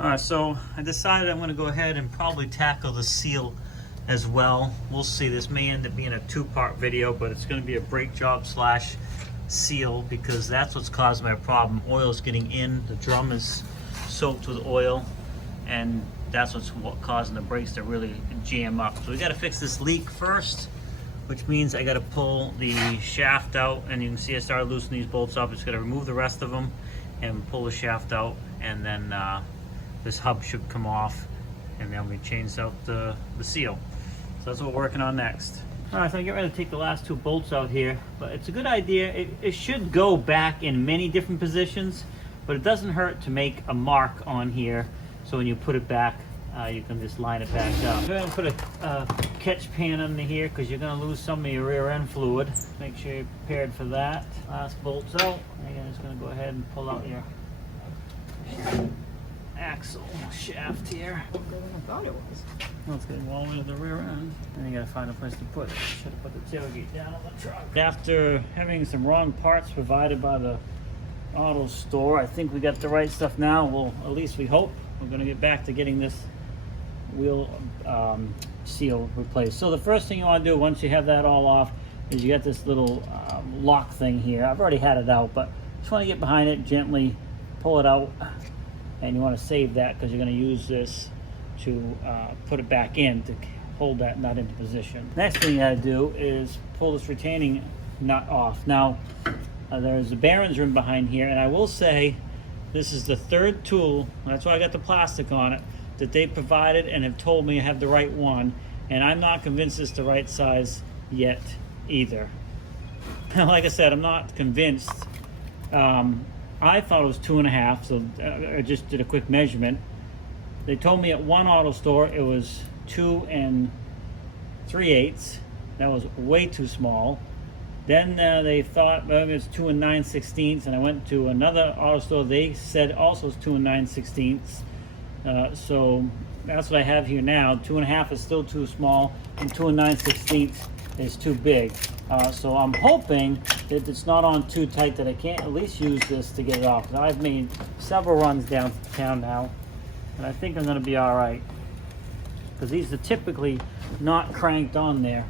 Alright, so I decided I'm going to go ahead and probably tackle the seal as well. We'll see. This may end up being a two-part video, but it's going to be a brake job slash seal because that's what's causing my problem. Oil's getting in, the drum is soaked with oil, and that's what's causing the brakes to really jam up. So we got to fix this leak first, which means I got to pull the shaft out, and you can see I started loosening these bolts up. Just got to remove the rest of them and pull the shaft out, and then this hub should come off, and then we change out the seal. So that's what we're working on next. All right, so I get ready to take the last two bolts out here, but it's a good idea. It should go back in many different positions, but it doesn't hurt to make a mark on here, so when you put it back, you can just line it back up. Go ahead and put a catch pan under here because you're going to lose some of your rear end fluid. Make sure you're prepared for that. Last bolt's out. And you're just going to go ahead and pull out your axle shaft here. Longer than I thought it was. Well, it's getting all the way to the rear end. And you got to find a place to put it. Should have put the tailgate down on the truck. After having some wrong parts provided by the auto store, I think we got the right stuff now. Well, at least we hope. We're going to get back to getting this wheel seal replaced. So the first thing you want to do once you have that all off is you got this little lock thing here. I've already had it out, but just want to get behind it, gently pull it out, and you want to save that because you're going to use this to put it back in to hold that nut into position. Next thing you got to do is pull this retaining nut off. Now there's a bearings rim behind here, and I will say this is the third tool, that's why I got the plastic on it, that they provided and have told me I have the right one, and I'm not convinced it's the right size yet either. Like I said, I'm not convinced. I thought it was 2.5, so I just did a quick measurement. They told me at one auto store it was 2 3/8. That was way too small. Then they thought maybe it's 2 9/16, and I went to another auto store. They said also it's 2 9/16. So that's what I have here now. 2.5 is still too small, and 2 9/16 is too big. So I'm hoping that it's not on too tight, that I can't at least use this to get it off. I've made several runs downtown now, and I think I'm going to be all right, because these are typically not cranked on there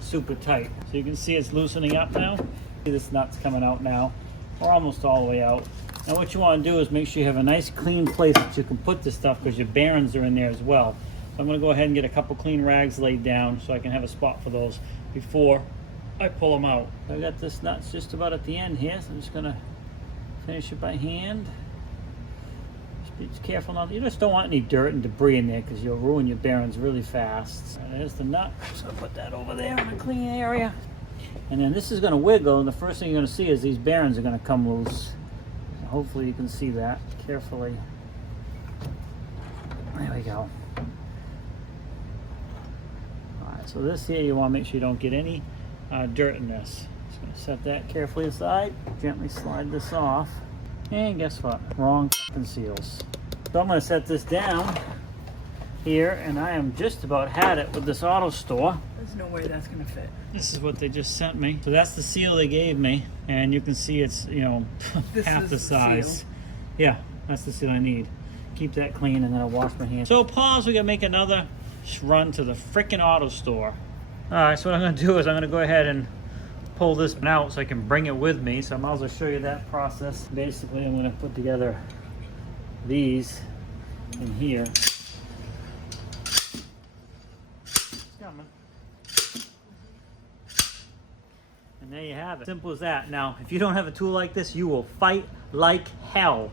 super tight. So you can see it's loosening up now. See, this nut's coming out now. We're almost all the way out. Now what you want to do is make sure you have a nice clean place that you can put this stuff, because your bearings are in there as well. So I'm going to go ahead and get a couple clean rags laid down so I can have a spot for those before I pull them out. I got this nut just about at the end here, so I'm just going to finish it by hand. Just be careful not, you just don't want any dirt and debris in there because you'll ruin your bearings really fast. There's the nut. Just going to put that over there in a clean area. And then this is going to wiggle, and the first thing you're going to see is these bearings are going to come loose. So hopefully you can see that carefully. There we go. Alright, so this here, you want to make sure you don't get any dirt in this. Just going to set that carefully aside, gently slide this off, and guess what? Wrong fucking seals. So I'm going to set this down here, and I am just about had it with this auto store. There's no way that's going to fit. This is what they just sent me. So that's the seal they gave me, and you can see it's, you know, half the size. Seal. Yeah, that's the seal I need. Keep that clean, and then I'll wash my hands. So pause, we gotta make another run to the frickin' auto store. Alright, so what I'm gonna do is I'm gonna go ahead and pull this out so I can bring it with me. So I might as well show you that process. Basically, I'm gonna put together these in here. It's coming. And there you have it. Simple as that. Now, if you don't have a tool like this, you will fight like hell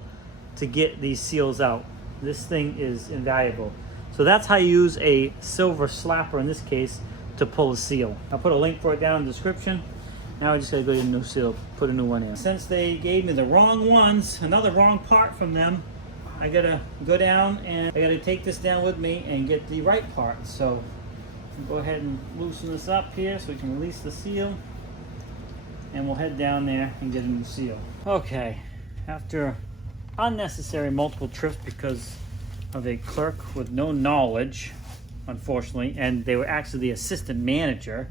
to get these seals out. This thing is invaluable. So that's how you use a silver slapper in this case to pull a seal. I'll put a link for it down in the description. Now I just gotta go get a new seal, put a new one in. Since they gave me the wrong ones, another wrong part from them, I gotta go down and I gotta take this down with me and get the right part. So go ahead and loosen this up here so we can release the seal, and we'll head down there and get a new seal. Okay, after unnecessary multiple trips because of a clerk with no knowledge, unfortunately, and they were actually the assistant manager.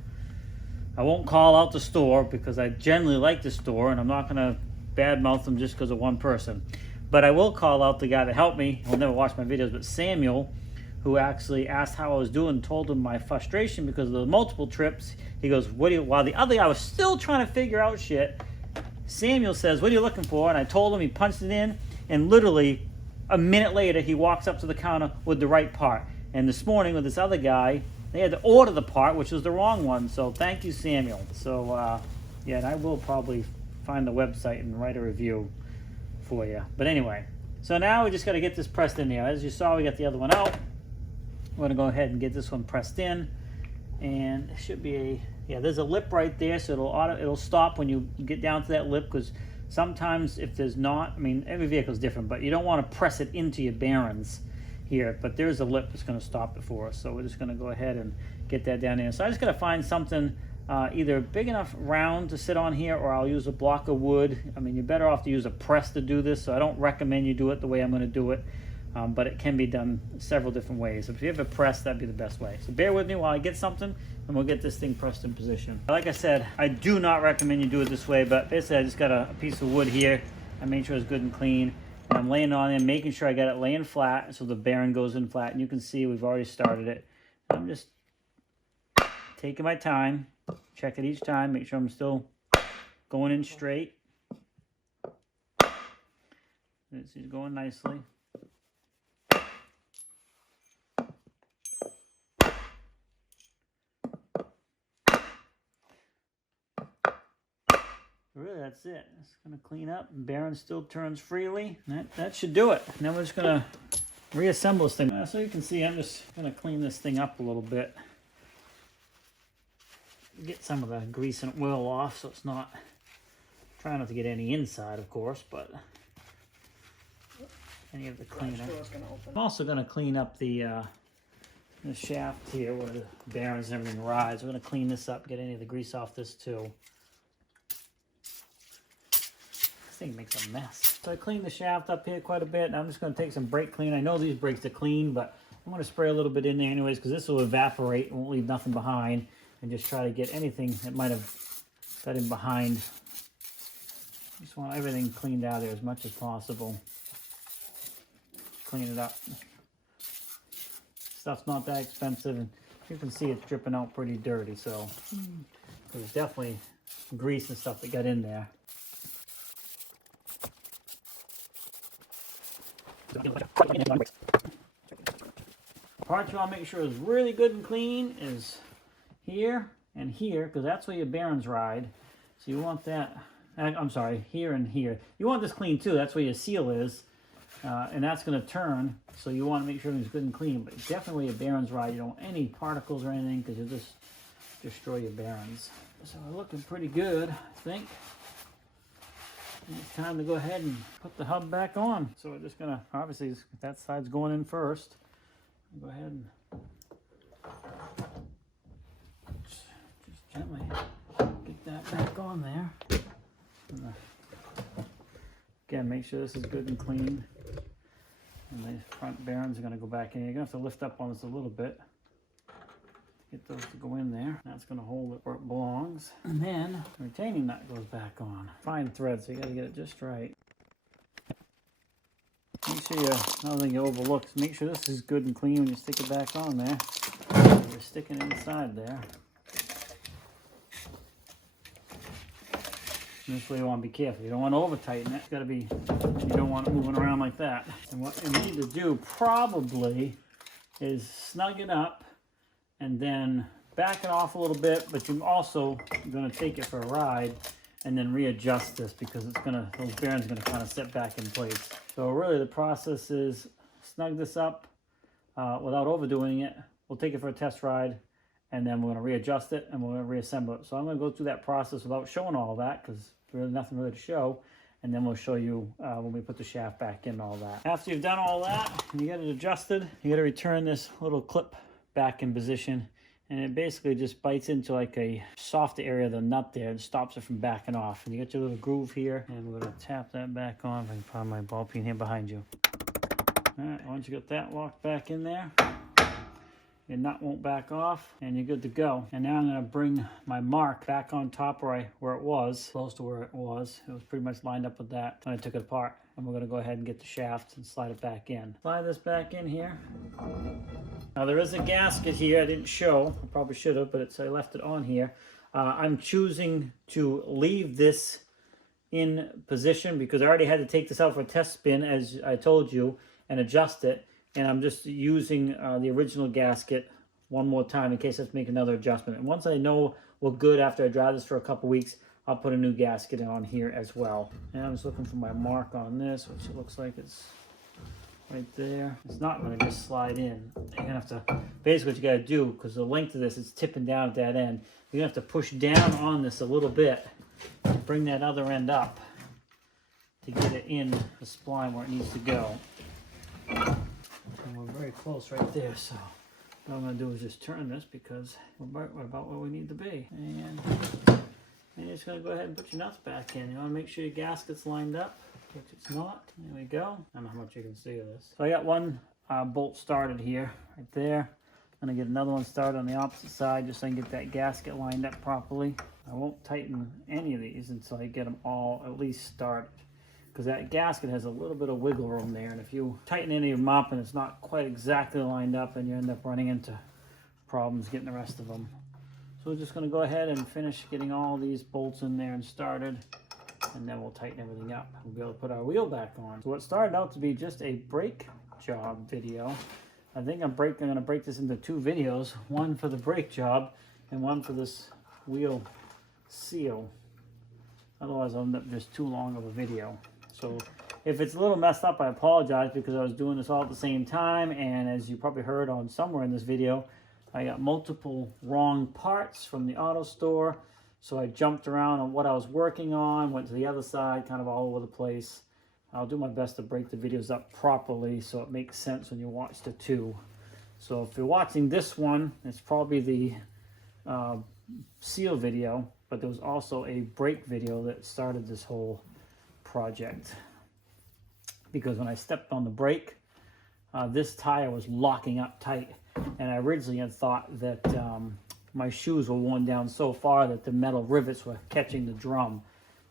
I won't call out the store because I generally like the store, and I'm not going to badmouth them just because of one person. But I will call out the guy that helped me. He'll never watch my videos, but Samuel, who actually asked how I was doing, told him my frustration because of the multiple trips. He goes, "What do you?" While the other guy was still trying to figure out shit, Samuel says, "What are you looking for?" And I told him. He punched it in, and literally a minute later, he walks up to the counter with the right part. And this morning with this other guy, they had to order the part, which was the wrong one. So thank you, Samuel. So yeah, and I will probably find the website and write a review for you. But anyway, so now we just got to get this pressed in here. As you saw, we got the other one out. We're going to go ahead and get this one pressed in. And it should be a, yeah, there's a lip right there, so it'll stop when you get down to that lip, because sometimes if there's not, I mean, every vehicle is different, but you don't want to press it into your bearings here. But there's a lip that's going to stop it for us. So we're just going to go ahead and get that down there. So I just got to find something either big enough round to sit on here, or I'll use a block of wood. I mean, you're better off to use a press to do this, so I don't recommend you do it the way I'm going to do it, but it can be done several different ways. So if you have a press, that'd be the best way. So bear with me while I get something, and we'll get this thing pressed in position. Like I said, I do not recommend you do it this way, but basically I just got a piece of wood here. I made sure it's good and clean, and I'm laying it on there, making sure I got it laying flat so the bearing goes in flat, and you can see we've already started it. I'm just taking my time, check it each time, make sure I'm still going in straight. This is going nicely. Really, that's it. It's going to clean up, and bearing still turns freely. That should do it. Now we're just going to reassemble this thing. So you can see I'm just going to clean this thing up a little bit. Get some of the grease and oil off, so it's not, try not to get any inside, of course, but any of the cleaner. I'm also going to clean up the shaft here where the bearings and everything rides. We're going to clean this up, get any of the grease off this too. This thing makes a mess. So I cleaned the shaft up here quite a bit, and I'm just going to take some brake clean. I know these brakes are clean, but I'm going to spray a little bit in there anyways, because this will evaporate and won't leave nothing behind. And just try to get anything that might have got in behind. Just want everything cleaned out of there as much as possible. Clean it up. Stuff's not that expensive, and you can see it's dripping out pretty dirty, so there's definitely grease and stuff that got in there. Part you want to make sure is really good and clean is here and here, because that's where your bearings ride. So you want that, I'm sorry, here and here. You want this clean too, that's where your seal is. And that's going to turn, so you want to make sure everything's good and clean. But definitely where your bearings ride, you don't want any particles or anything, because you'll just destroy your bearings. So we're looking pretty good, I think. And it's time to go ahead and put the hub back on. So we're just going to, obviously, that side's going in first. Go ahead and gently get that back on there. Again, make sure this is good and clean. And the front bearings are going to go back in. You're going to have to lift up on this a little bit to get those to go in there. That's going to hold it where it belongs. And then the retaining nut goes back on. Fine thread, so you got to get it just right. Make sure another thing you overlook is make sure this is good and clean when you stick it back on there. You're sticking it inside there. This way you want to be careful. You don't want to over tighten it. It's got to be, you don't want it moving around like that. And what you need to do probably is snug it up and then back it off a little bit, but you're also going to take it for a ride and then readjust this, because it's going to, those bearings are going to kind of set back in place. So really the process is snug this up without overdoing it. We'll take it for a test ride, and then we're going to readjust it and we're going to reassemble it. So I'm going to go through that process without showing all that, because there's really nothing really to show. And then we'll show you when we put the shaft back in and all that. After you've done all that and you get it adjusted, you got to return this little clip back in position. And it basically just bites into like a soft area of the nut there and stops it from backing off. And you got your little groove here, and we're going to tap that back on. If I can find my ball peen here behind you. All right, once you got that locked back in there, your nut won't back off, and you're good to go. And now I'm going to bring my mark back on top where it was, close to where it was. It was pretty much lined up with that when I took it apart. And we're going to go ahead and get the shaft and slide it back in. Slide this back in here. Now there is a gasket here I didn't show. I probably should have, but I left it on here. I'm choosing to leave this in position because I already had to take this out for a test spin, as I told you, and adjust it. And I'm just using the original gasket one more time in case I have to make another adjustment. And once I know we're good after I drive this for a couple weeks, I'll put a new gasket on here as well. And I'm just looking for my mark on this, which it looks like it's right there. It's not going to just slide in. You're going to have to, basically what you got to do, because the length of this is tipping down at that end, you're going to have to push down on this a little bit to bring that other end up to get it in the spline where it needs to go. And we're very close right there, so what I'm going to do is just turn this because we're about where we need to be. And you're just going to go ahead and put your nuts back in. You want to make sure your gasket's lined up, which it's not. There we go. I don't know how much you can see of this. So I got one bolt started here, right there. I'm going to get another one started on the opposite side just so I can get that gasket lined up properly. I won't tighten any of these until I get them all at least started, because that gasket has a little bit of wiggle room there, and if you tighten any of them up and it's not quite exactly lined up, then you end up running into problems getting the rest of them. So we're just going to go ahead and finish getting all these bolts in there and started, and then we'll tighten everything up. We'll be able to put our wheel back on. So what started out to be just a brake job video, I think I'm going to break this into two videos, one for the brake job and one for this wheel seal. Otherwise I'll end up just too long of a video. So if it's a little messed up, I apologize, because I was doing this all at the same time, and as you probably heard on somewhere in this video, I got multiple wrong parts from the auto store. So I jumped around on what I was working on, went to the other side, kind of all over the place. I'll do my best to break the videos up properly so it makes sense when you watch the two. So if you're watching this one, it's probably the seal video, but there was also a brake video that started this whole project. Because when I stepped on the brake, this tire was locking up tight, and I originally had thought that my shoes were worn down so far that the metal rivets were catching the drum.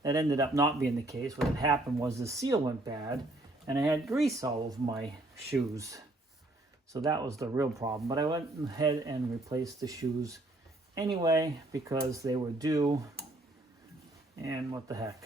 That ended up not being the case. What had happened was the seal went bad, and I had grease all over my shoes. So that was the real problem. But I went ahead and replaced the shoes anyway because they were due, and what the heck.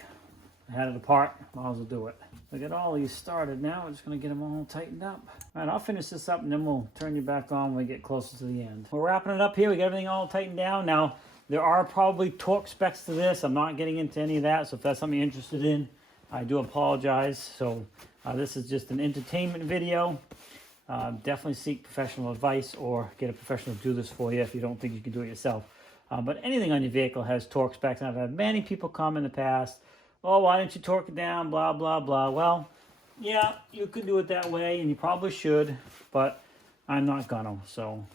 I had it apart, might as well do it. We got all these started now. We're just going to get them all tightened up. All right, I'll finish this up and then we'll turn you back on when we get closer to the end. We're wrapping it up here. We got everything all tightened down. Now, there are probably torque specs to this. I'm not getting into any of that, so if that's something you're interested in, I do apologize. So this is just an entertainment video. Definitely seek professional advice or get a professional to do this for you if you don't think you can do it yourself. But anything on your vehicle has torque specs, and I've had many people come in the past, oh, why didn't you torque it down, blah, blah, blah. Well, yeah, you could do it that way, and you probably should, but I'm not gonna. So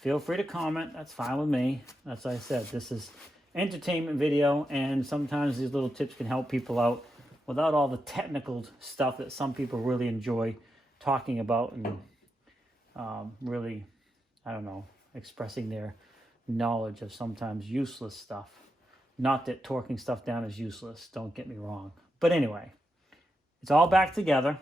feel free to comment. That's fine with me. As I said, this is entertainment video, and sometimes these little tips can help people out without all the technical stuff that some people really enjoy talking about and really, I don't know, expressing their knowledge of sometimes useless stuff. Not that torquing stuff down is useless, don't get me wrong. But anyway, it's all back together.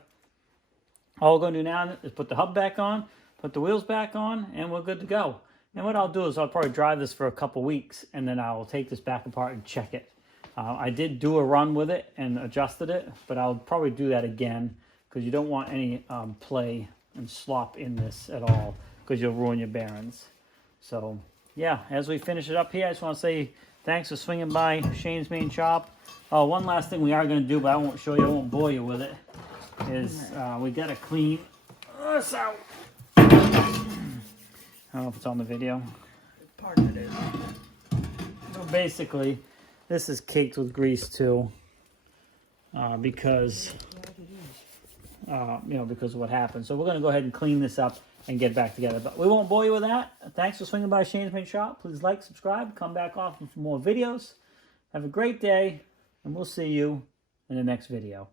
All we're going to do now is put the hub back on, put the wheels back on, and we're good to go. And what I'll do is I'll probably drive this for a couple weeks, and then I will take this back apart and check it. I did do a run with it and adjusted it, but I'll probably do that again because you don't want any play and slop in this at all because you'll ruin your bearings. So yeah, as we finish it up here, I just want to say thanks for swinging by Shane's Main Shop. Oh, one last thing we are going to do, but I won't show you, I won't bore you with it, is we got to clean this out. I don't know if it's on the video. Part of it is. So basically, this is caked with grease too, because because of what happened. So we're going to go ahead and clean this up and get back together. But we won't bore you with that. Thanks for swinging by Shane's Main Shop. Please like, subscribe, come back often for more videos. Have a great day, and we'll see you in the next video.